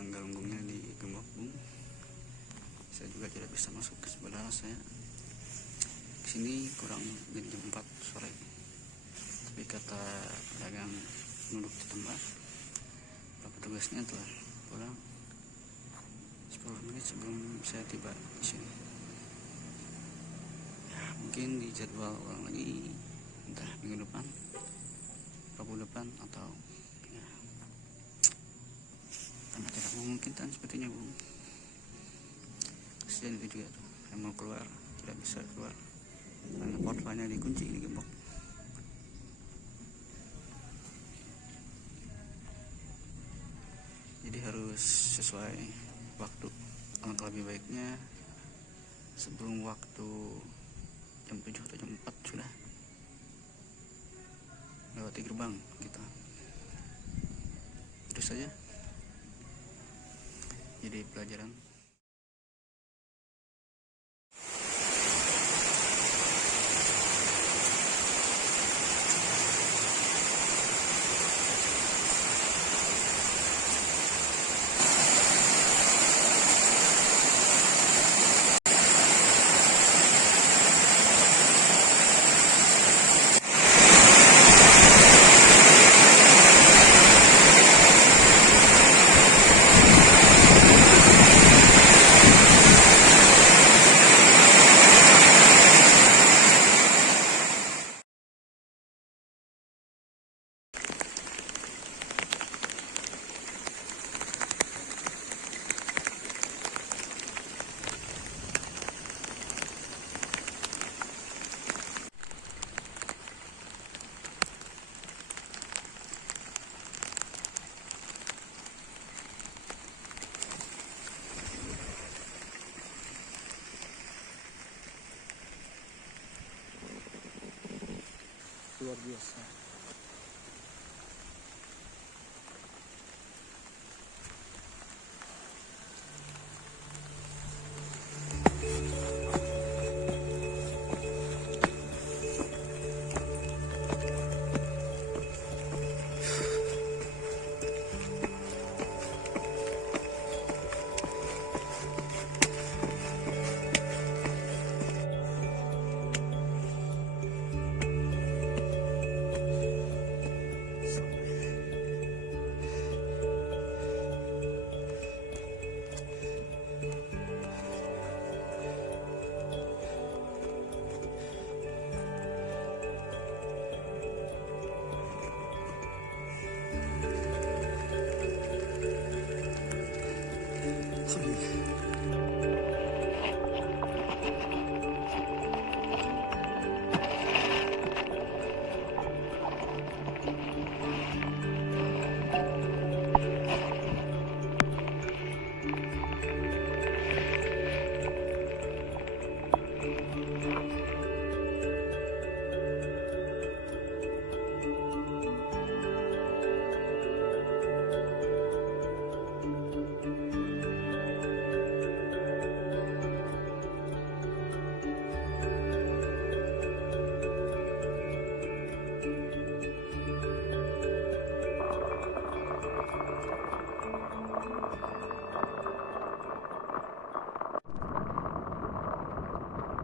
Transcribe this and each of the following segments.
sedang galunggungnya digembok bung. Saya juga tidak bisa masuk ke sebelah saya. Sini kurang jam 4 sore. Tapi kata pedagang penduduk di tempat, petugasnya telah pulang 10 menit sebelum saya tiba di sini. Ya, mungkin dijadwal ulang lagi entah minggu depan, Rabu depan, atau ya, karena tidak memungkinkan sepertinya bung. Kasihan itu juga tuh, yang mau keluar tidak bisa keluar karena portalnya dikunci, digembok. Jadi harus sesuai waktu. Alangkah lebih baiknya sebelum waktu jam 7 atau jam 4 sudah lewati gerbang gitu. Itu saja jadi pelajaran. Luar biasa.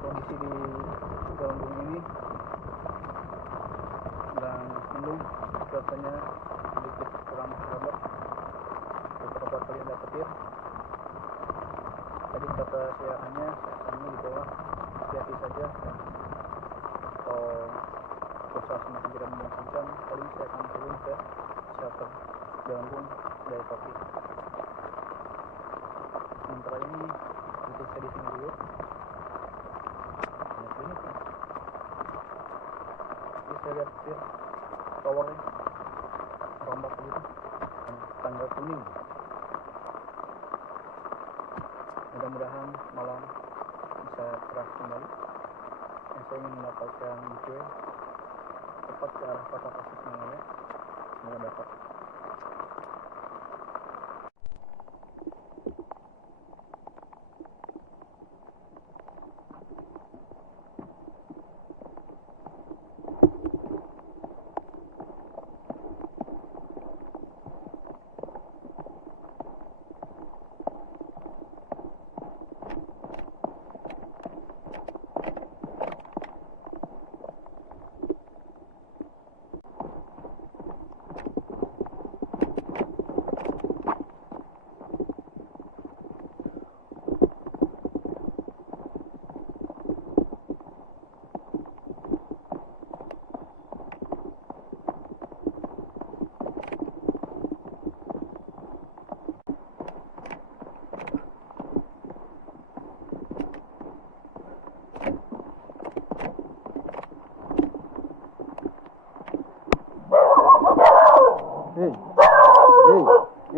Kondisi di galunggung ini sedang mendung, cuacanya sedikit kurang sahabat, beberapa kali ada petir. Tadi kata siarannya di bawah hati-hati saja, dan kalau cuaca semakin tidak memungkinkan paling saya akan turun ke shelter galunggung dari kopi. Sementara ini nanti saya di sini dulu. Ini saya lihat petir towernya rombak gitu, tangga kuning. Mudah-mudahan malam bisa cerah kembali. Yang saya ingin mendapatkan view tepat ke arah kota Tasikmalaya. Semoga dapat.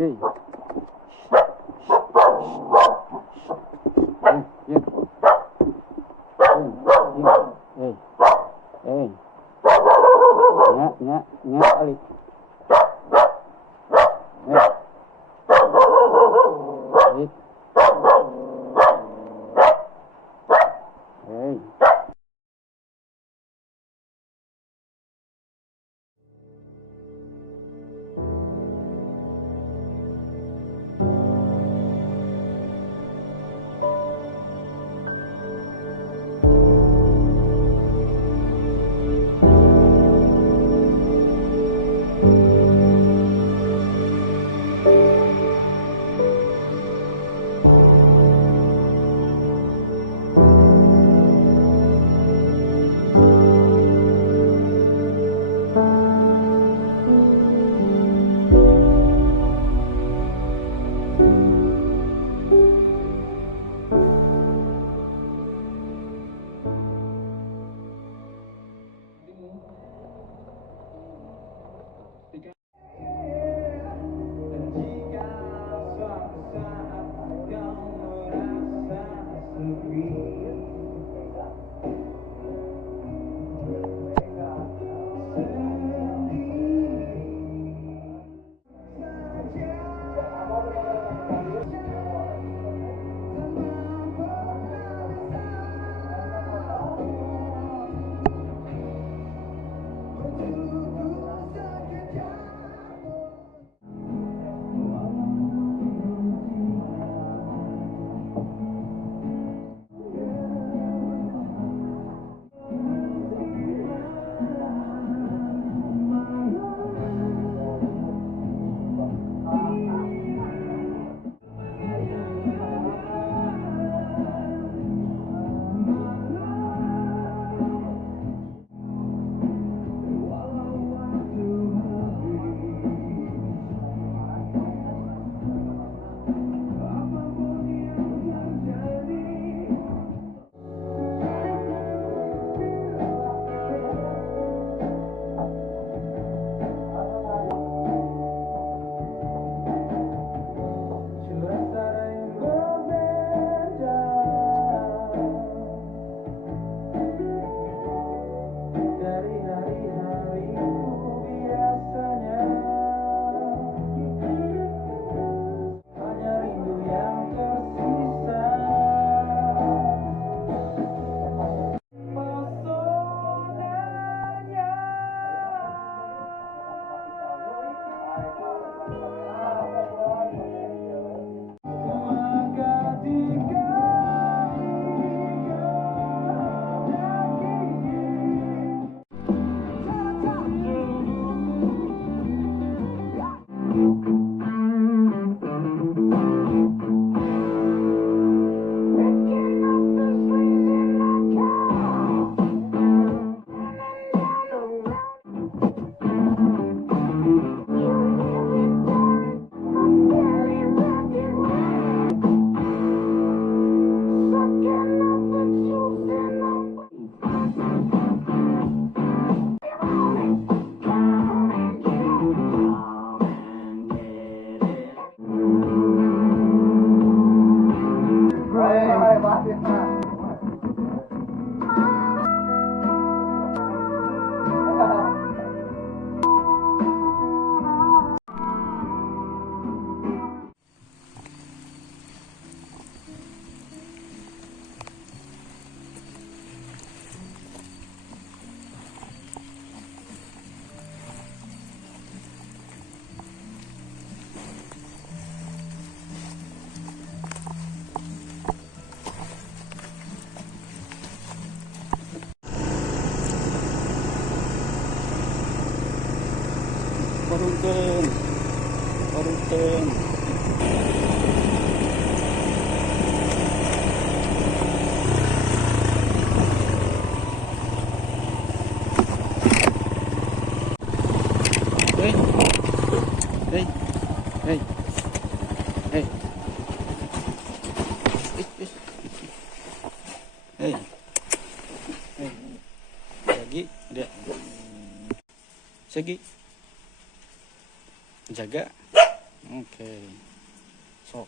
Hey. Hey, yan. Hey. Hey. Nga, alik. Hey. Alik. Hey. Paruntun. Hey. Hey. Hey. Hey. Hey. Hey. Lagi, dia. Segi. Jaga. Oke, sok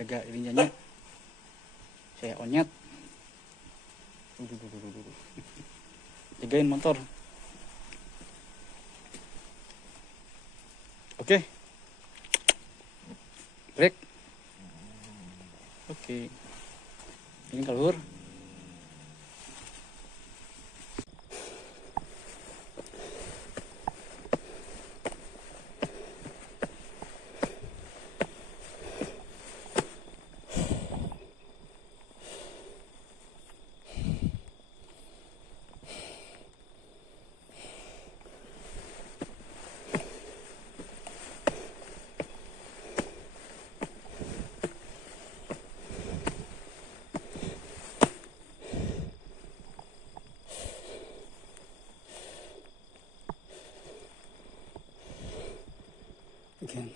jaga ininya nya. Saya onyet. Duh. Jagain motor. Oke. Break. Oke. Ini keluar. Again.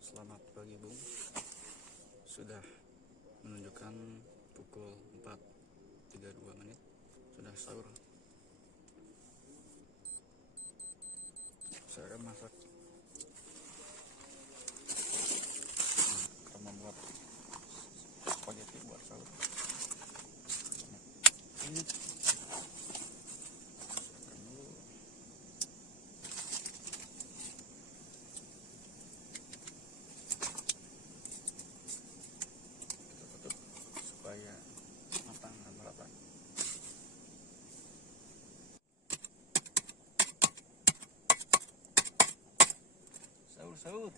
Selamat pagi Bung. Sudah menunjukkan pukul 4.32 menit. Sudah sahur. Saya akan masak. Akan membuat spaghetti buat sahur. Ini supaya matang dan merata. Sahur.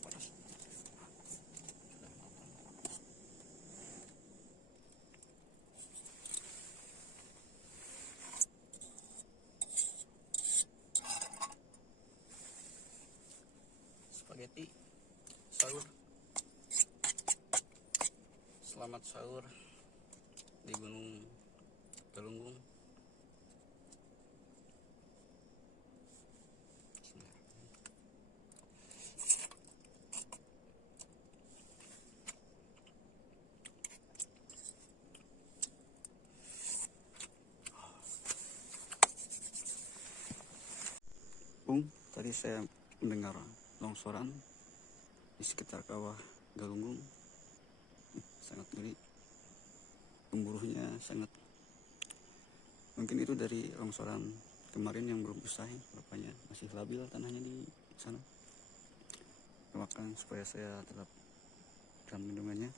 Panas. Sudah matang. Spaghetti sahur. Selamat sahur di Gunung Galunggung. Bung, tadi saya mendengar longsoran di sekitar kawah Galunggung. Sangat ngeri. Pemburuhnya sangat, mungkin itu dari longsoran kemarin yang belum usai, rupanya masih labil tanahnya di sana. Doakan supaya saya tetap dalam lindungannya.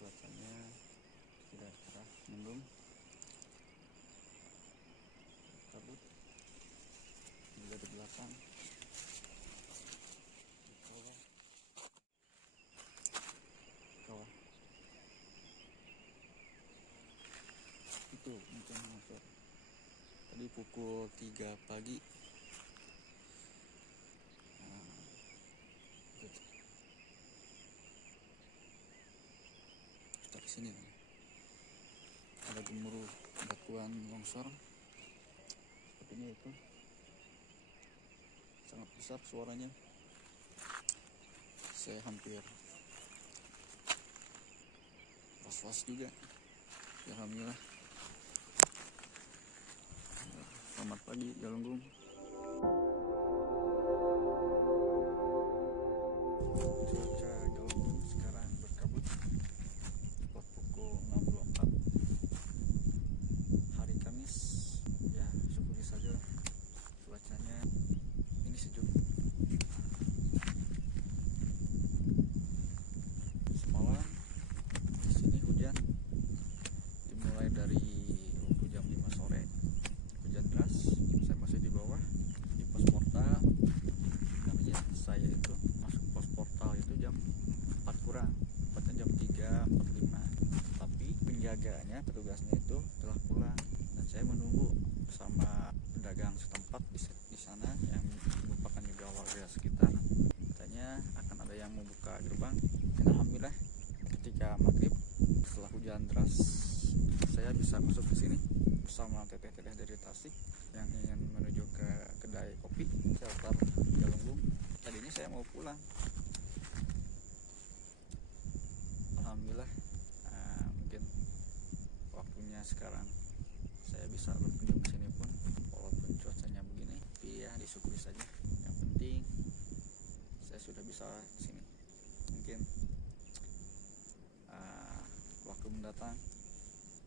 cuacanya tidak cerah, mendung, kabut juga di belakang, di kawah itu mungkin hampir tadi pukul 3 pagi. Kita kesini ada gemuruh batuan longsor, sepertinya itu sangat besar suaranya. Saya hampir was-was juga. Alhamdulillah. Selamat pagi Galunggung. Cuaca Galunggung sekarang berkabut tepat pukul 6.24 hari Kamis. Ya, syukuri saja cuacanya ini sejuk. Semalam di sini hujan, dimulai dari jam 5 sore hujan deras. Saya masih di bawah di pos portal. Namanya saya itu masuk pos portal itu jam 4 kurang, tepatnya jam 3.45. Tapi penjaganya, petugasnya itu telah pulang dan saya menunggu bersama pedagang setempat di sana yang merupakan juga warga sekitar. Katanya akan ada yang membuka gerbang. Dan alhamdulillah ketika maghrib setelah hujan deras saya bisa masuk ke sini bersama teteh-teteh dari Tasik yang ingin menuju ke kedai kopi shelter Galunggung. Tadinya saya mau pulang, alhamdulillah mungkin waktunya sekarang saya bisa berkunjung ke sini pun walaupun cuacanya begini. Tapi ya disyukuri saja. Yang penting saya sudah bisa ke sini. Mungkin waktu mendatang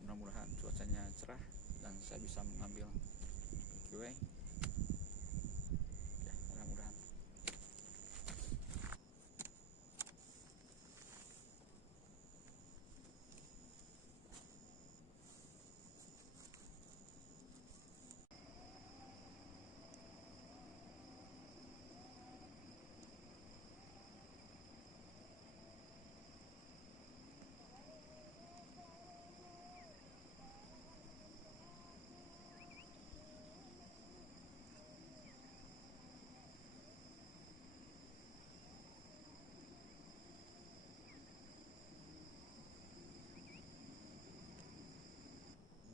mudah-mudahan cuacanya cerah dan saya bisa mengambil kue. Ya, mudah-mudahan.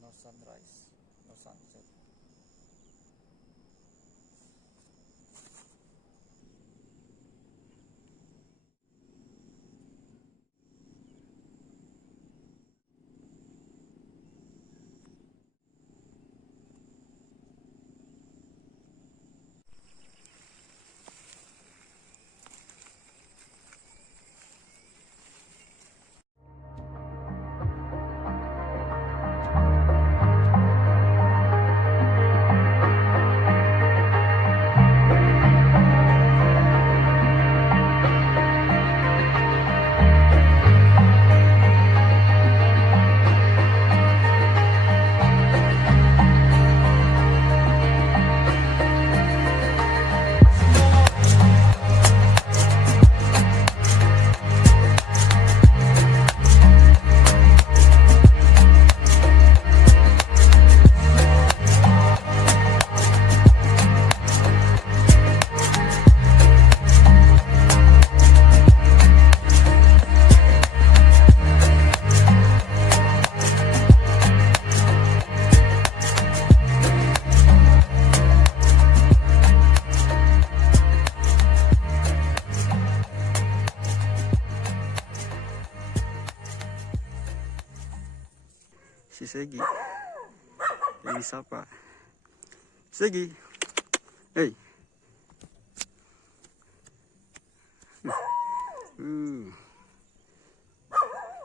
No sunrise, no sunset. Si Segi ini siapa? Segi, hey,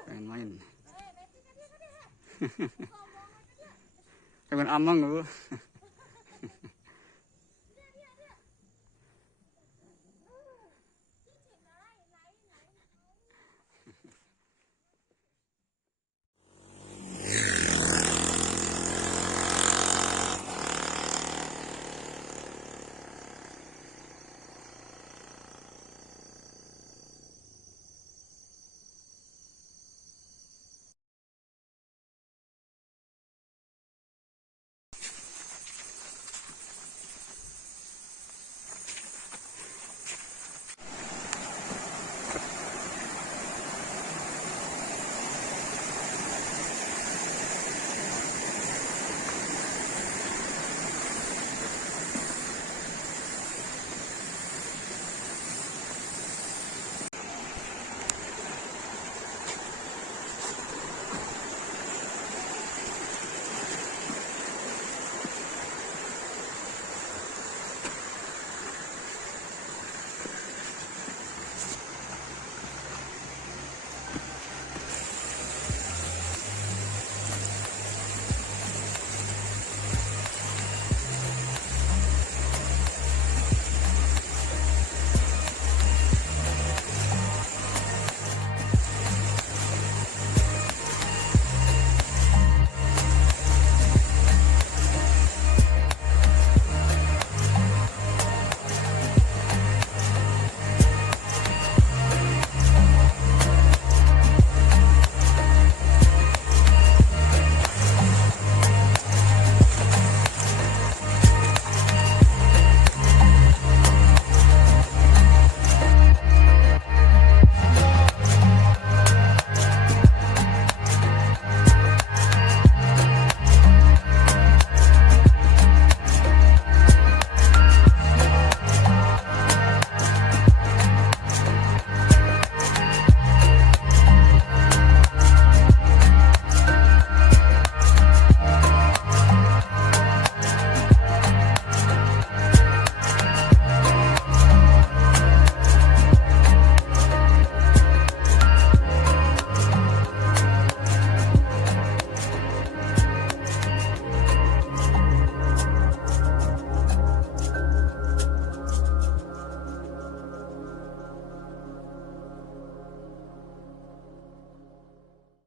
main-main. Main amang lu.